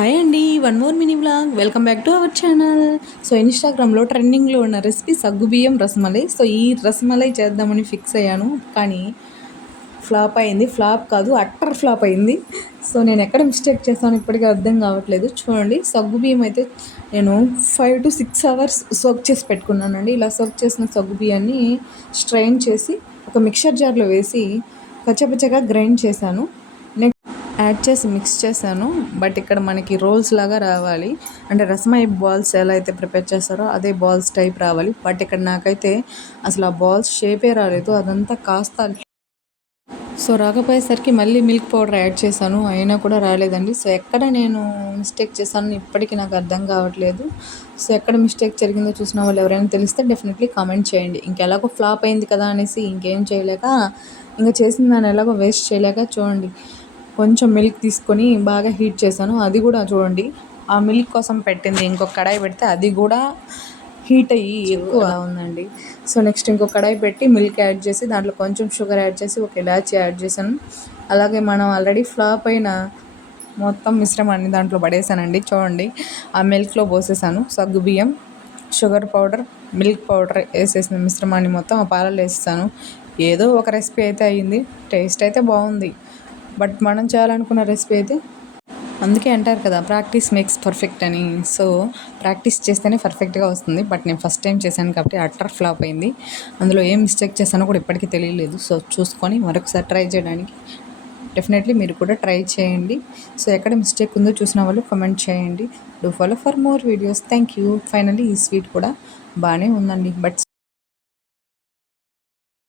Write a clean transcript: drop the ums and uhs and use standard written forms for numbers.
Hi అండి, one more mini vlog. Welcome back to our channel. So ఇన్స్టాగ్రామ్లో ట్రెండింగ్లో ఉన్న రెసిపీ సగ్గుబియ్యం రసమలై. సో ఈ రసమలై చేద్దామని ఫిక్స్ అయ్యాను, కానీ ఫ్లాప్ అయింది. ఫ్లాప్ కాదు, అట్టర్ ఫ్లాప్ అయింది. సో నేను ఎక్కడ మిస్టేక్ చేస్తాను ఇప్పటికీ అర్థం కావట్లేదు. చూడండి, సగ్గుబియ్యం అయితే నేను 5 to 6 hours సోక్ చేసి పెట్టుకున్నానండి. ఇలా సోక్ చేసిన సగ్గుబియ్యాన్ని స్ట్రైన్ చేసి ఒక మిక్సర్ జార్లో వేసి పచ్చపచ్చగా గ్రైండ్ చేశాను. యాడ్ చేసి మిక్స్ చేశాను. బట్ ఇక్కడ మనకి రోల్స్ లాగా రావాలి, అంటే రసమై బాల్స్ ఎలా అయితే ప్రిపేర్ చేస్తారో అదే బాల్స్ టైప్ రావాలి. బట్ ఇక్కడ నాకైతే అసలు ఆ బాల్స్ షేపే రాలేదు, అదంతా కాస్త. సో రాకపోయేసరికి మళ్ళీ మిల్క్ పౌడర్ యాడ్ చేశాను, అయినా కూడా రాలేదండి. సో ఎక్కడ నేను మిస్టేక్ చేశాను ఇప్పటికీ నాకు అర్థం కావట్లేదు. సో ఎక్కడ మిస్టేక్ జరిగిందో చూసిన వాళ్ళు ఎవరైనా తెలిస్తే డెఫినెట్లీ కామెంట్ చేయండి. ఇంకెలాగో ఫ్లాప్ అయింది కదా అనేసి ఇంకేం చేయలేక, ఇంకా చేసిన దాన్ని ఎలాగో వేస్ట్ చేయలేక, చూడండి కొంచెం మిల్క్ తీసుకొని బాగా హీట్ చేశాను. అది కూడా చూడండి, ఆ మిల్క్ కోసం పెట్టింది ఇంకొక కడాయి పెడితే అది కూడా హీట్ అయ్యి ఎక్కువ ఉందండి. సో నెక్స్ట్ ఇంకొక కడాయి పెట్టి మిల్క్ యాడ్ చేసి దాంట్లో కొంచెం షుగర్ యాడ్ చేసి ఒక ఇలాచీ యాడ్ చేశాను. అలాగే మనం ఆల్రెడీ ఫ్లాప్ అయిన మొత్తం మిశ్రమాన్ని దాంట్లో పడేసానండి. చూడండి, ఆ మిల్క్లో పోసేసాను. సగ్గుబియ్యం, షుగర్ పౌడర్, మిల్క్ పౌడర్ వేసేసిన మిశ్రమాన్ని మొత్తం ఆ పాలలో వేసేసాను. ఏదో ఒక రెసిపీ అయితే అయ్యింది. టేస్ట్ అయితే బాగుంది, బట్ మనం చేయాలనుకున్న రెసిపీ అయితే, అందుకే అంటారు కదా ప్రాక్టీస్ మేక్స్ పర్ఫెక్ట్ అని. సో ప్రాక్టీస్ చేస్తేనే పర్ఫెక్ట్గా వస్తుంది. బట్ నేను ఫస్ట్ టైం చేశాను కాబట్టి అట్టర్ ఫ్లాప్ అయింది. అందులో ఏం మిస్టేక్ చేశానో కూడా ఇప్పటికీ తెలియలేదు. సో చూసుకొని మరొకసారి ట్రై చేయడానికి డెఫినెట్లీ మీరు కూడా ట్రై చేయండి. సో ఎక్కడ మిస్టేక్ ఉందో చూసిన వాళ్ళు కమెంట్ చేయండి. Do follow for more videos. Thank you. Finally ఈ స్వీట్ కూడా బాగానే ఉందండి, బట్